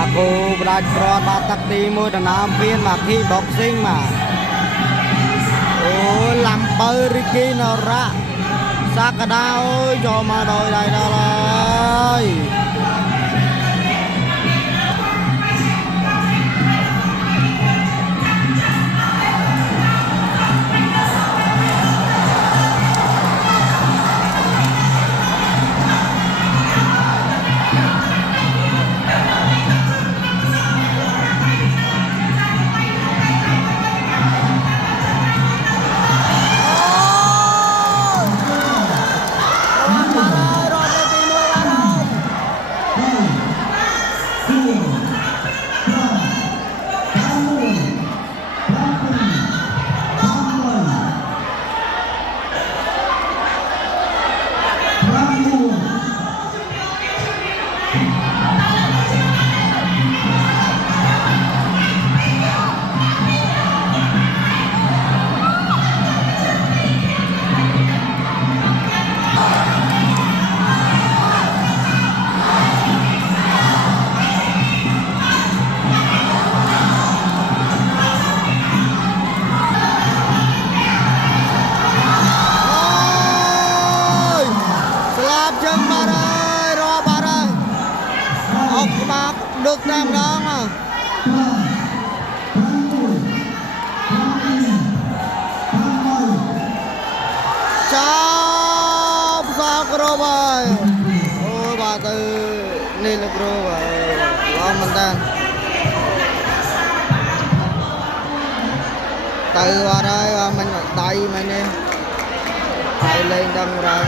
Aku belajar batak timur dan hampir maki boxing mah. Oh lampau Ricky Nora Sakada ơi cho mà đòi đây đó ơi. Được tam đó mà chào sao cơ rồi ôi bà từ này là cơ rồi lo mình ta từ vào đây mình tay mình đi tay lên đâm ra